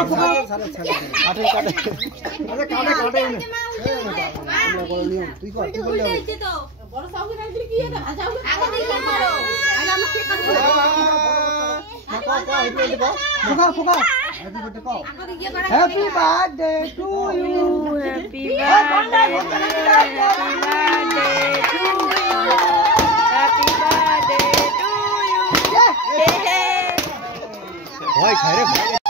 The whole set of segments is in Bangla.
Happy birthday to you. Happy birthday to you. Happy birthday to you. Hoy khai re.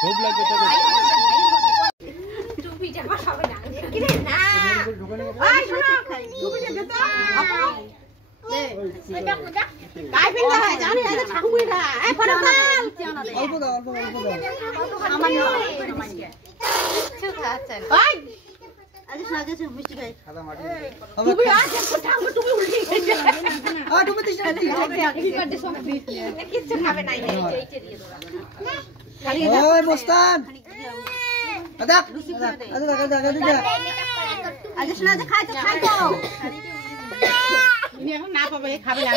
Dhop lagbe to. টুপি জামা সবে না কি রে না ওই শোনো টুপি দে তো আপা লে এটা কোটা কাই পিন না জানি না ঠাকুর না এই ফরকাল অল্প দাও অল্প দাও আমার কিছু খাচ্ছেন ওই আজ সাজে মিষ্টি খাই খাদা মাটি টুপি আজ ঠাকুর টুপি উল্টি গেছে টুপি দিছ না কি করতে সব কিছু খাবে না এই যে দিয়ে দাও ওই মোস্তান আদা আজ শোনা যে খাই তো ইনি এখন না পাবে খাবে না